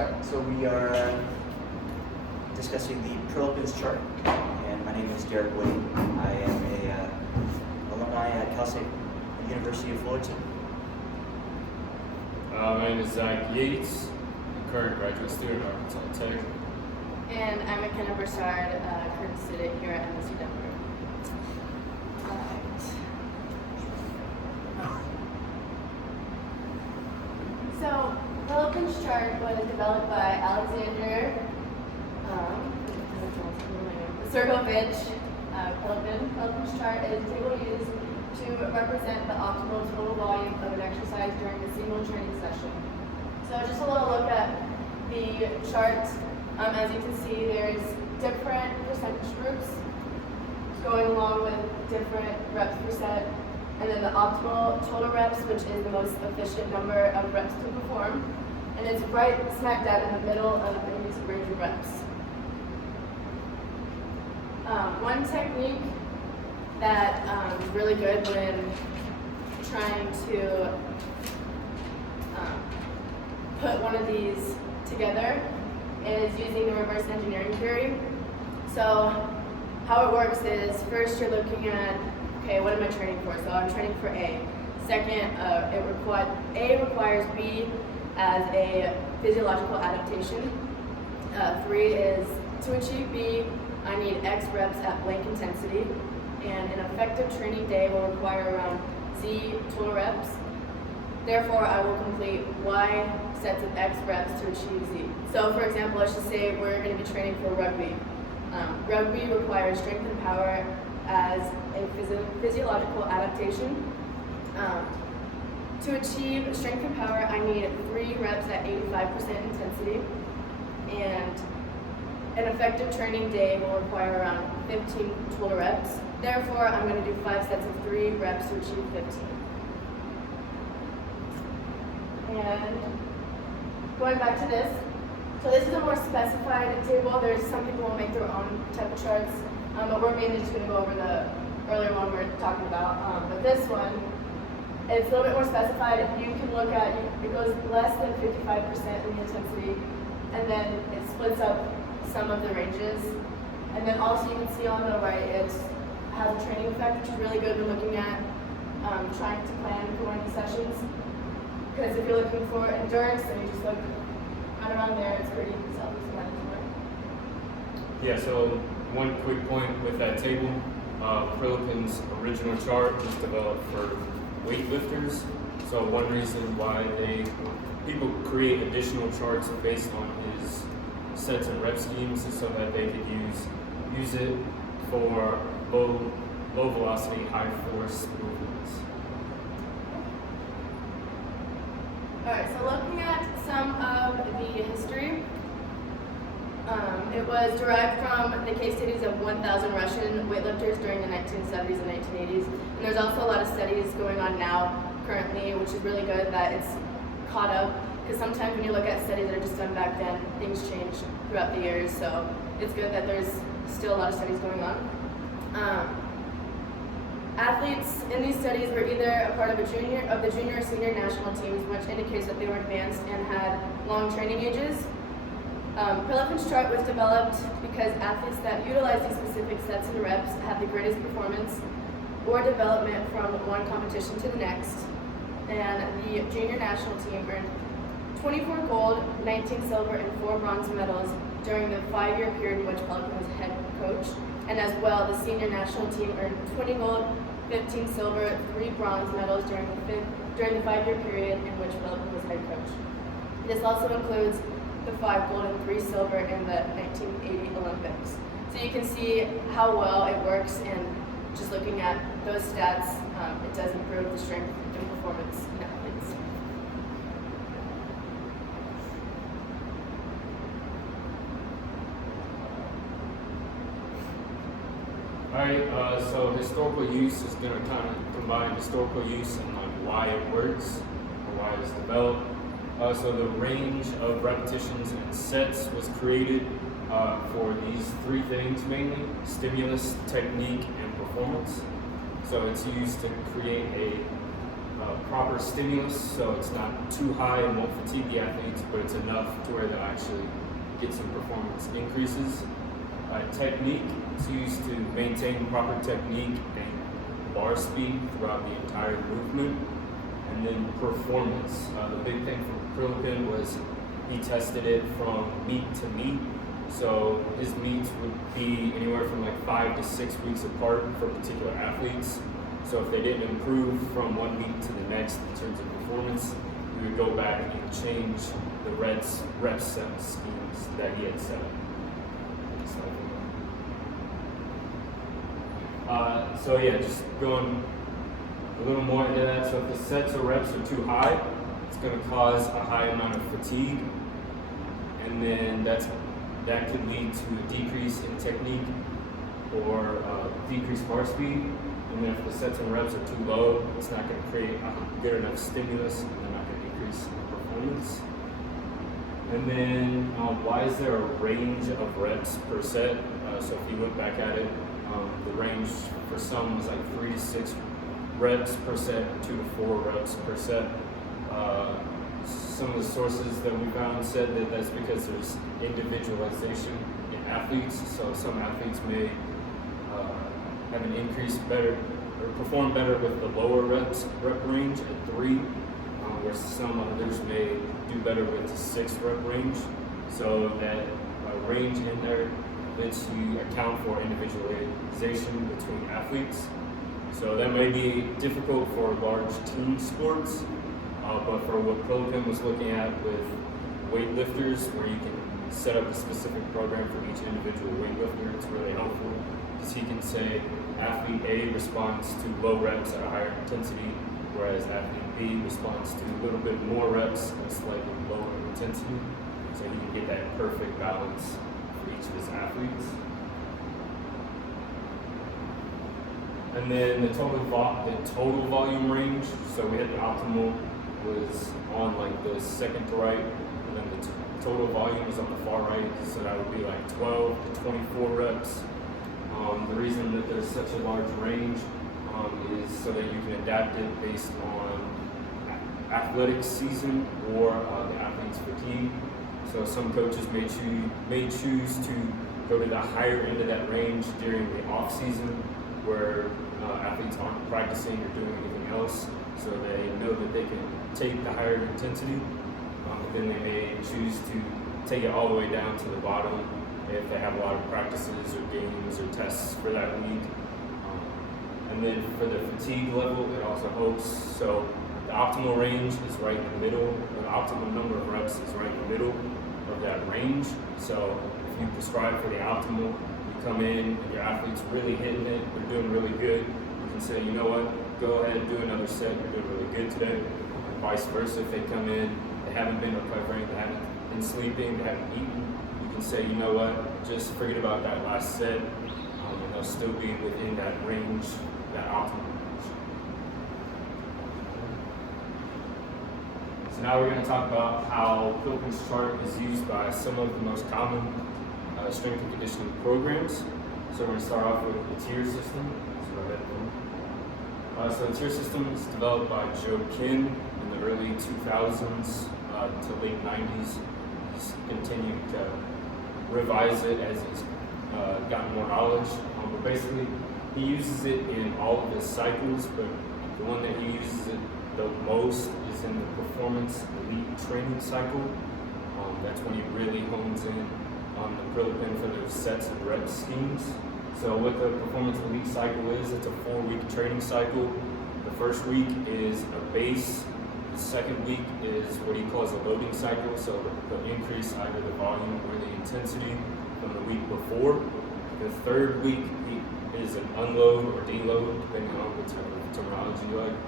Alright, so we are discussing the Prilepin's chart, and my name is Derek Wade. I am a alumni at Cal State University of Fullerton. My name is Zach Yates, a current graduate student at Arkansas Tech. And I'm McKenna Broussard, current student here at MSU Denver. So, Prilepin's chart was developed by Alexander Sergovich. Prilepin's chart is a table used to represent the optimal total volume of an exercise during a single training session. So just a little look at the chart. As you can see, there's different percentage groups going along with different reps per set, and then the optimal total reps, which is the most efficient number of reps to perform, and it's right smack dab in the middle of these range of reps. One technique that is really good when trying to put one of these together is using the reverse engineering theory. So how it works is, first you're looking at, okay, what am I training for? So I'm training for A. Second, A requires B as a physiological adaptation. 3 is, to achieve B, I need X reps at blank intensity, and an effective training day will require around Z total reps. Therefore, I will complete Y sets of X reps to achieve Z. So for example, let's just say we're going to be training for rugby. Rugby requires strength and power as a physiological adaptation. To achieve strength and power, I need 3 reps at 85% intensity, and an effective training day will require around 15 total reps. Therefore, I'm going to do 5 sets of 3 reps to achieve 15. And going back to this, so this is a more specified table. There's some people will make their own type of charts, but we're mainly just going to go over the earlier one we were talking about. But this one, it's a little bit more specified. You can look at, it goes less than 55% in the intensity, and then it splits up some of the ranges. And then also you can see on the right, it has a training effect, which is really good when looking at trying to plan for one of these sessions. Because if you're looking for endurance, then you just look right around there, it's pretty self-explanatory. Yeah, so one quick point with that table, Prilepin's original chart was developed for weightlifters. So one reason why people create additional charts based on his sets and rep schemes is so that they could use it for low velocity, high force movements. Alright, so looking at some of the history, it was derived from the case studies of 1,000 Russian weightlifters during the 1970s and 1980s. And there's also a lot of studies going on now, currently, which is really good that it's caught up. Because sometimes when you look at studies that are just done back then, things change throughout the years. So it's good that there's still a lot of studies going on. Athletes in these studies were either a part of the junior or senior national teams, which indicates that they were advanced and had long training ages. Prilepin's chart was developed because athletes that utilize these specific sets and reps have the greatest performance or development from one competition to the next. And the junior national team earned 24 gold, 19 silver, and 4 bronze medals during the 5-year period in which Prilepin was head coach. And as well, the senior national team earned 20 gold, 15 silver, 3 bronze medals during the 5-year period in which Prilepin was head coach. This also includes the 5 gold and 3 silver in the 1980 Olympics. So you can see how well it works, and just looking at those stats, it does improve the strength and performance in athletes. Alright, so historical use is going to kind of combine historical use and like why it works or why it's developed. So the range of repetitions and sets was created for these 3 things mainly: stimulus, technique, and performance. So it's used to create a proper stimulus, so it's not too high and won't fatigue the athletes, but it's enough to where they'll actually get some performance increases. Technique, it's used to maintain proper technique and bar speed throughout the entire movement. And then performance. The big thing for Prilepin was he tested it from meet to meet. So his meets would be anywhere from like 5 to 6 weeks apart for particular athletes. So if they didn't improve from one meet to the next in terms of performance, we would go back and change the rep set schemes that he had set up. So yeah, just going a little more into that. So if the sets or reps are too high, it's going to cause a high amount of fatigue, and then that could lead to a decrease in technique or decreased bar speed. And then if the sets and reps are too low, it's not going to create a good enough stimulus, and they're not going to increase performance. And then why is there a range of reps per set? So if you look back at it, the range for some was like 3 to 6 reps per set, 2 to 4 reps per set. Some of the sources that we found said that that's because there's individualization in athletes. So some athletes may have an increase better or perform better with the lower rep range at 3, where some others may do better with the 6 rep range. So that range in there lets you account for individualization between athletes. So that may be difficult for large team sports, but for what Prilepin was looking at with weightlifters, where you can set up a specific program for each individual weightlifter, it's really helpful, because he can say athlete A responds to low reps at a higher intensity, whereas athlete B responds to a little bit more reps at slightly lower intensity, so he can get that perfect balance for each of his athletes. And then the total volume range, so we had the optimal was on like the second to right, and then the total volume is on the far right, so that would be like 12 to 24 reps. The reason that there's such a large range is so that you can adapt it based on athletic season or the athlete's fatigue. So some coaches may choose to go to the higher end of that range during the off season, where athletes aren't practicing or doing anything else, so they know that they can take the higher intensity, but then they may choose to take it all the way down to the bottom if they have a lot of practices or games or tests for that week. And then for the fatigue level, it also helps. So the optimal range is right in the middle, the optimal number of reps is right in the middle of that range. So if you prescribe for the optimal, you come in and your athlete's really hitting it, they're doing really good, you can say, you know what, go ahead and do another set, you're doing really good today. And vice versa, if they come in, they haven't been recovering, they haven't been sleeping, they haven't eaten, you can say, you know what, just forget about that last set, and they'll still be within that range, that optimal range. So now we're going to talk about how Prilepin's chart is used by some of the most common strength and conditioning programs. So we're going to start off with the tier system. So go ahead. So the tier system is developed by Joe Kim in the early 2000s to late 90s. He's continued to revise it as he's gotten more knowledge. But basically, he uses it in all of his cycles, but the one that he uses it the most is in the performance elite training cycle. That's when he really hones in on the Prilepin for those sets and rep schemes. So what the performance elite cycle is, it's a 4-week training cycle. The first week is a base. The second week is what he calls a loading cycle. So they'll increase either the volume or the intensity from the week before. The third week is an unload or deload, depending on what type of terminology you like.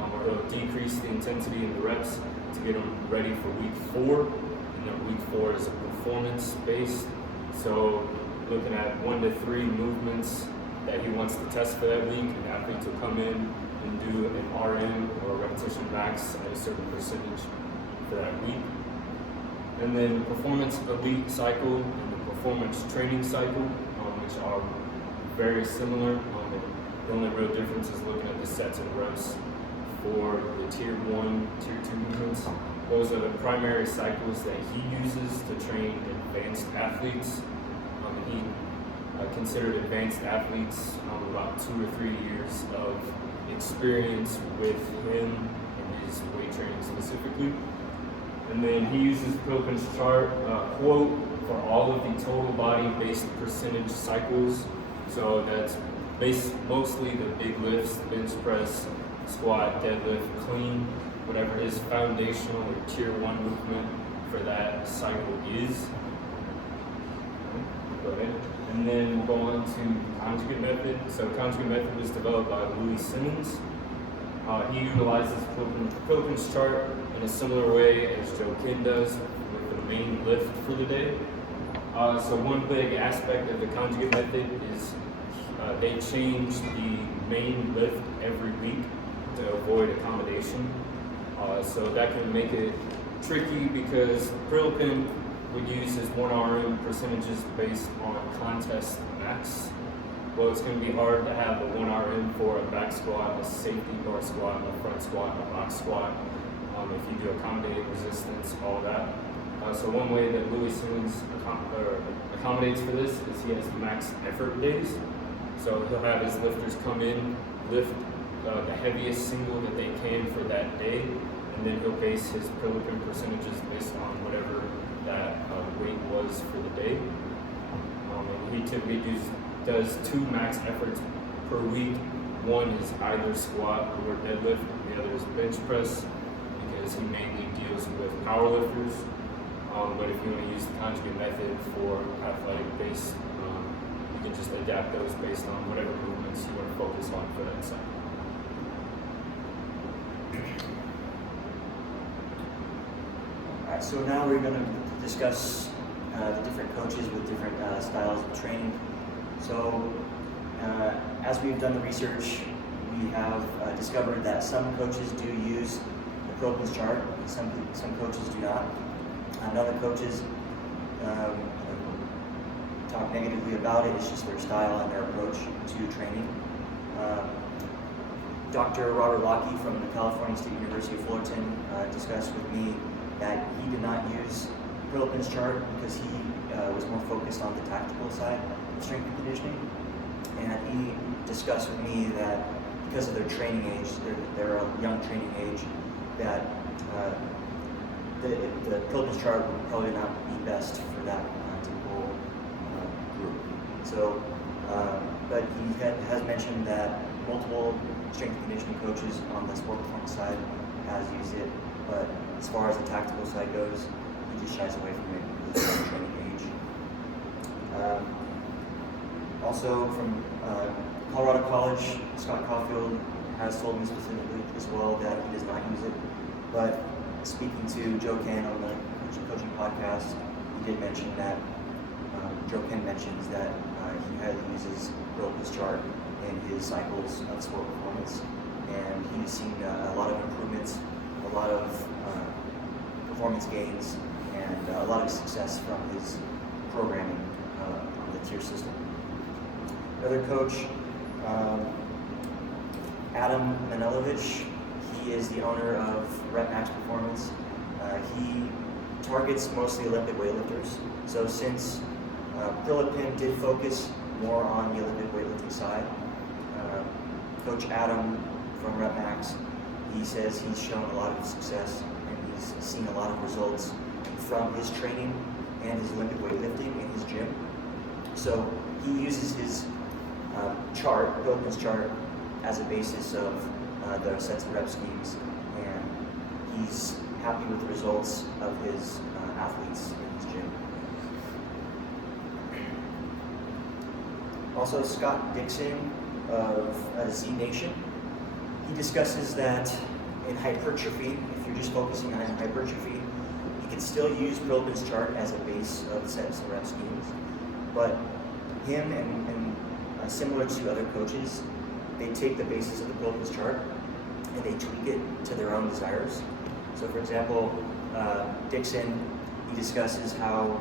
Or he'll decrease the intensity in the reps to get them ready for week 4. And then week 4 is a performance based. So looking at 1 to 3 movements that he wants to test for that week, and athletes will come in and do an RM or a repetition max at a certain percentage for that week. And then the performance elite cycle and the performance training cycle, which are very similar. The only real difference is looking at the sets and reps for the tier 1, tier 2 movements. Those are the primary cycles that he uses to train advanced athletes. He considered advanced athletes about 2 or 3 years of experience with him and his weight training specifically. And then he uses Prilepin's chart quote for all of the total body based percentage cycles. So that's mostly the big lifts, bench press, squat, deadlift, clean, whatever his foundational or tier 1 movement for that cycle is. Go ahead. And then we'll go on to conjugate method. So conjugate method was developed by Louis Simmons. He utilizes Prilepin's chart in a similar way as Joe Ken does with the main lift for the day. So one big aspect of the conjugate method is they change the main lift every week to avoid accommodation. So that can make it tricky because Prilepin would use his 1RM percentages based on contest max. Well, it's going to be hard to have a 1RM for a back squat, a safety bar squat, a front squat, a box squat. If you do accommodating resistance, all that. So one way that Louis Simmons accommodates for this is he has max effort days. So he'll have his lifters come in, lift the heaviest single that they can for that day, and then he'll base his Prilepin percentages based on whatever that weight was for the day. And he typically does 2 max efforts per week. One is either squat or deadlift, the other is bench press, because he mainly deals with powerlifters. But if you want to use the conjugate method for athletic base, you can just adapt those based on whatever movements you want to focus on for that cycle. All right, so now we're going to discuss the different coaches with different styles of training. So as we've done the research, we have discovered that some coaches do use the Prilepin's chart, some coaches do not. And other coaches talk negatively about it. It's just their style and their approach to training. Dr. Robert Locke from the California State University of Fullerton discussed with me that he did not use Prilepin's chart because he was more focused on the tactical side of strength and conditioning. And he discussed with me that because of their training age, their young training age, that the Prilepin's chart would probably not be best for that typical group. So, but he has mentioned that multiple strength and conditioning coaches on the sport performance side has used it, but as far as the tactical side goes, he just shies away from it because of the training age. Also from Colorado College, Scott Caulfield has told me specifically as well that he does not use it, but speaking to Joe Ken on the coaching podcast, he did mention that Joe Ken mentions that he highly uses Prilepin's chart in his cycles of sport performance, and he's seen a lot of improvements, a lot of performance gains, and a lot of success from his programming on the tier system. Another coach, Adam Manilovich, he is the owner of Rep Max Performance. He targets mostly Olympic weightlifters. So since Prilepin did focus more on the Olympic weightlifting side, Coach Adam from Rep Max, he says he's shown a lot of success and he's seen a lot of results from his training and his Olympic weightlifting in his gym. So he uses his chart, Prilepin's chart, as a basis of the sets and rep schemes, and he's happy with the results of his athletes in his gym. Also, Scott Dixon of Z Nation, he discusses that in hypertrophy, if you're just focusing on hypertrophy, you can still use Prilepin's chart as a base of sets and rep schemes, but him and similar to other coaches, they take the basis of the Prilepin's chart and they tweak it to their own desires. So for example, Dixon, he discusses how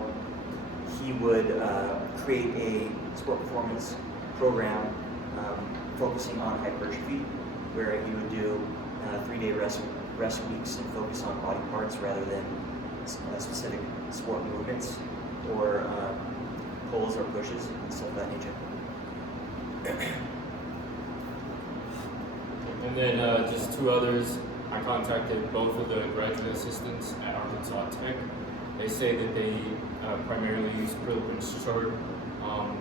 he would create a sport performance program focusing on hypertrophy, where he would do 3-day rest weeks and focus on body parts rather than specific sport movements or pulls or pushes and stuff of that nature. And then just two others. I contacted both of the graduate assistants at Arkansas Tech. They say that they primarily use Prilepin's chart.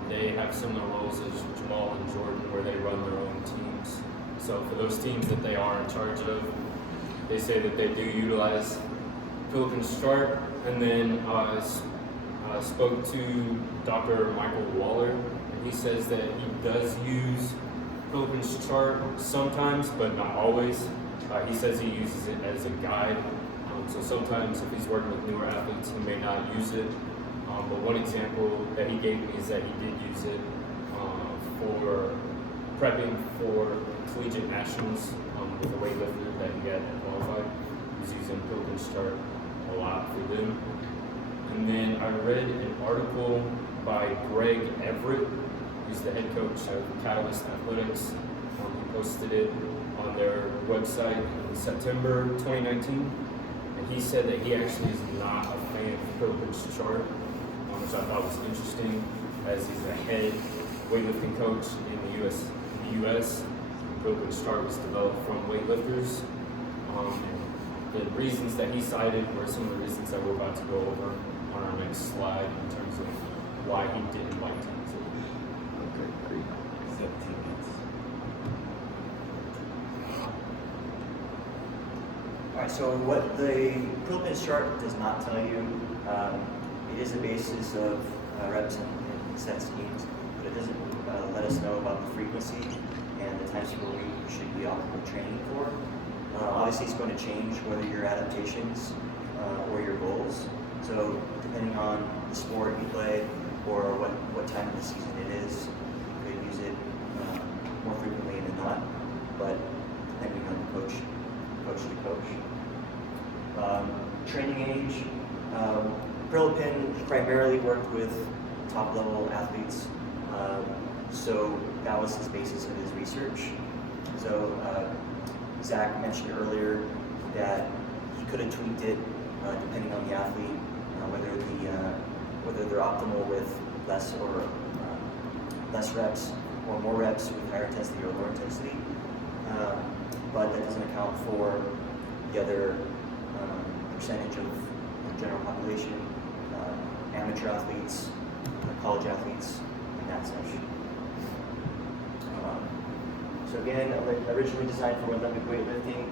They have similar roles as Jamal and Jordan where they run their own teams. So for those teams that they are in charge of, they say that they do utilize Prilepin's chart. And then I spoke to Dr. Michael Waller, and he says that he does use Prilepin's chart sometimes, but not always. He says he uses it as a guide. So sometimes if he's working with newer athletes, he may not use it. But one example that he gave me is that he did use it for prepping for collegiate nationals with a weightlifter that he had qualified. He was using Prilepin's chart a lot for them. And then I read an article by Greg Everett, who's the head coach of Catalyst Athletics. He posted it on their website in September 2019. And he said that he actually is not a fan of Prilepin's chart, which I thought was interesting, as he's a head weightlifting coach in the U.S. Prilepin's chart was developed from weightlifters. The reasons that he cited were some of the reasons that we're about to go over on our next slide in terms of why he didn't like to use it. Okay, great. 17 minutes. All right, so what the Prilepin's chart does not tell you, it is the basis of reps and set schemes, but it doesn't let us know about the frequency and the times per week you should be optimal training for. Obviously, it's going to change whether your adaptations or your goals. So depending on the sport you play or what time of the season it is, you could use it more frequently than not, but depending on coach to coach. Training age, Prilepin primarily worked with top-level athletes, so that was his basis of his research. So Zach mentioned earlier that he could have tweaked it depending on the athlete, whether they're optimal with less reps or more reps with higher intensity or lower intensity. But that doesn't account for the other percentage of the general population, amateur athletes, college athletes, and that such. So again, originally designed for Olympic weightlifting.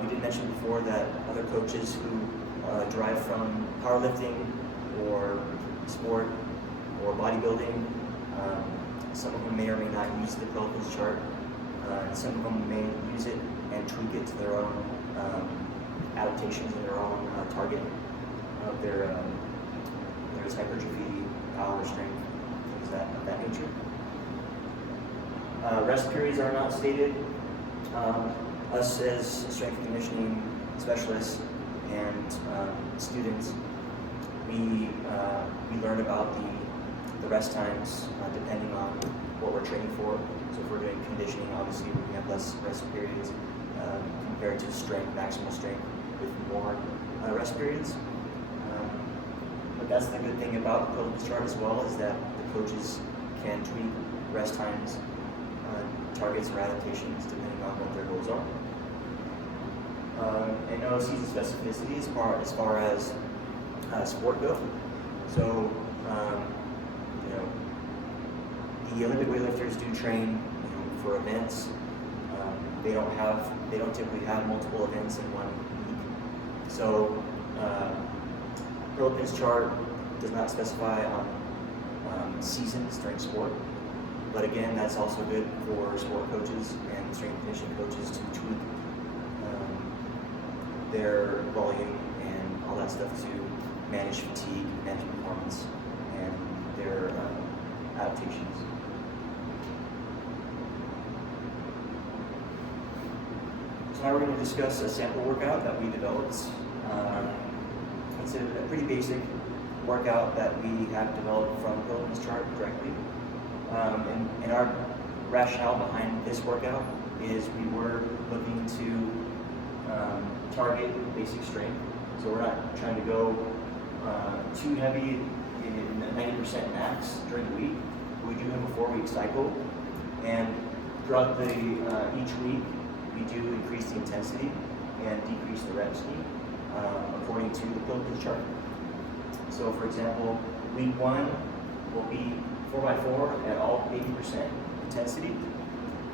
We did mention before that other coaches who derive from powerlifting or sport or bodybuilding, some of them may or may not use the Prilepin's chart. And some of them may use it and tweak it to their own adaptations and their own target of their hypertrophy, power, strength, things of that nature. Rest periods are not stated. Us as strength and conditioning specialists and students, we learn about the rest times depending on what we're training for. So if we're doing conditioning, obviously we have less rest periods compared to strength, maximal strength with more rest periods. But that's the good thing about the Prilepin's chart as well, is that the coaches can tweak rest times, targets, or adaptations depending on what their goals are. And no season specificity as far as sport go. So the Olympic weightlifters do train for events. They don't typically have multiple events in 1 week. So Prilepin's chart does not specify on seasons during sport. But again, that's also good for sport coaches and strength and conditioning coaches to tweak their volume and all that stuff to manage fatigue, manage performance, and their adaptations. So now we're going to discuss a sample workout that we developed. It's a pretty basic workout that we have developed from Prilepin's chart directly. And our rationale behind this workout is we were looking to target basic strength. So we're not trying to go too heavy in 90% max during the week. We do have a 4-week cycle, and throughout the each week we do increase the intensity and decrease the rep scheme according to the Prilepin chart. So for example, week 1 will be 4x4 at all 80% intensity,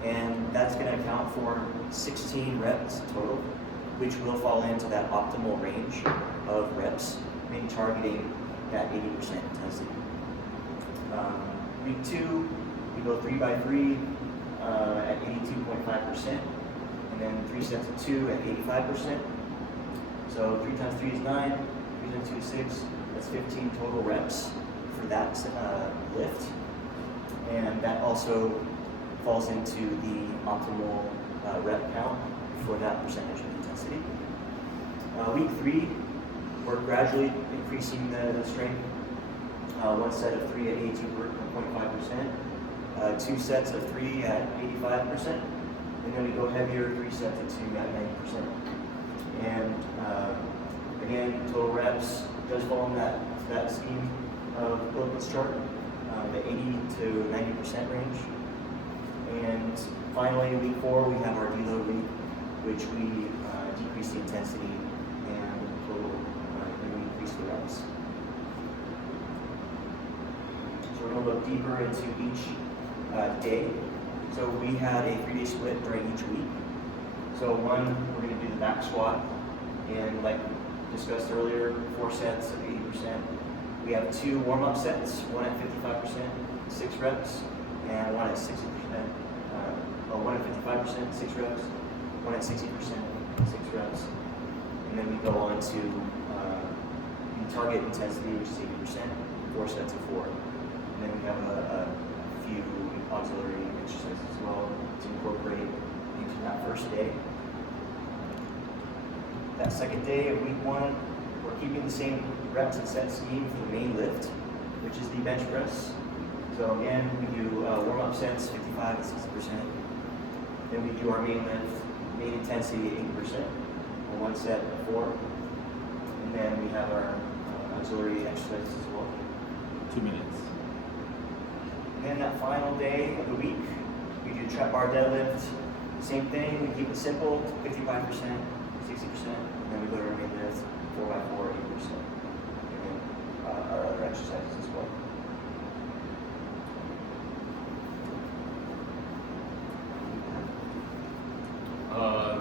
and that's going to account for 16 reps total, which will fall into that optimal range of reps, maybe targeting that 80% intensity. Week 2, we go 3x3 at 82.5%, and then 3 sets of 2 at 85%. So 3 times 3 is 9, 3 times 2 is 6, that's 15 total reps for that lift. And that also falls into the optimal rep count for that percentage of intensity. Week 3, we're gradually increasing the strength. 1 set of 3 at 82.5%, 2 sets of 3 at 85%, and then we go heavier, 3 sets of 2 at 90%. And again, total reps does fall in that scheme of Prilepin's chart, the 80 to 90% range. And finally, week 4, we have our deload week, which we decrease the intensity and total, and we increase the reps. So we're going to look deeper into each day. So we had a 3-day split during each week. So one, we're going to do the back squat, and like discussed earlier, 4 sets of 80%. We have 2 warm-up sets, one at 55%, 6 reps, and one at 60%. One at 55%, 6 reps, one at 60%, 6 reps. And then we go on to the target intensity, which is 80%, 4 sets of 4. And then we have a few auxiliary exercises as well to incorporate into that first day. That second day of week 1, we're keeping the same reps and set scheme for the main lift, which is the bench press. So again, we do warm-up sets, 55 to 60%. Then we do our main lift, main intensity, 80%, on 1 set of 4. And then we have our auxiliary exercises as well. 2 minutes. And then that final day of the week, we do trap bar deadlift. Same thing, we keep it simple, 55%, 60%, and then we go to our main lift, 4x4, 80%. And then our other exercises as well.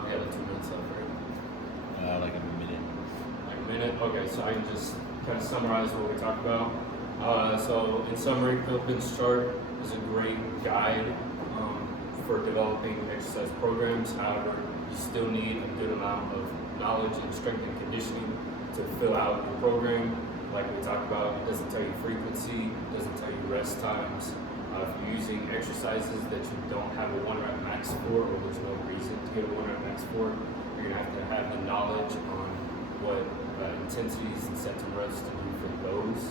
Yeah, the 2 minutes up, right? Like a minute. Like a minute? Okay, so I can just kind of summarize what we talked about. So in summary, Prilepin's chart is a great guide for developing exercise programs. However, you still need a good amount of knowledge and strength and conditioning to fill out your program. Like we talked about, it doesn't tell you frequency, it doesn't tell you rest times. If you're using exercises that you don't have a 1 rep max for, or there's no reason to get a 1 rep max for, you're gonna have to have the knowledge on what intensities and sets and reps to do for those.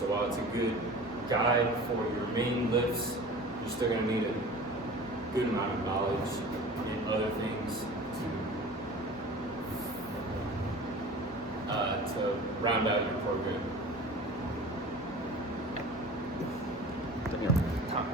So while it's a good guide for your main lifts, you're still gonna need a good amount of knowledge in other things to round out your program. Time.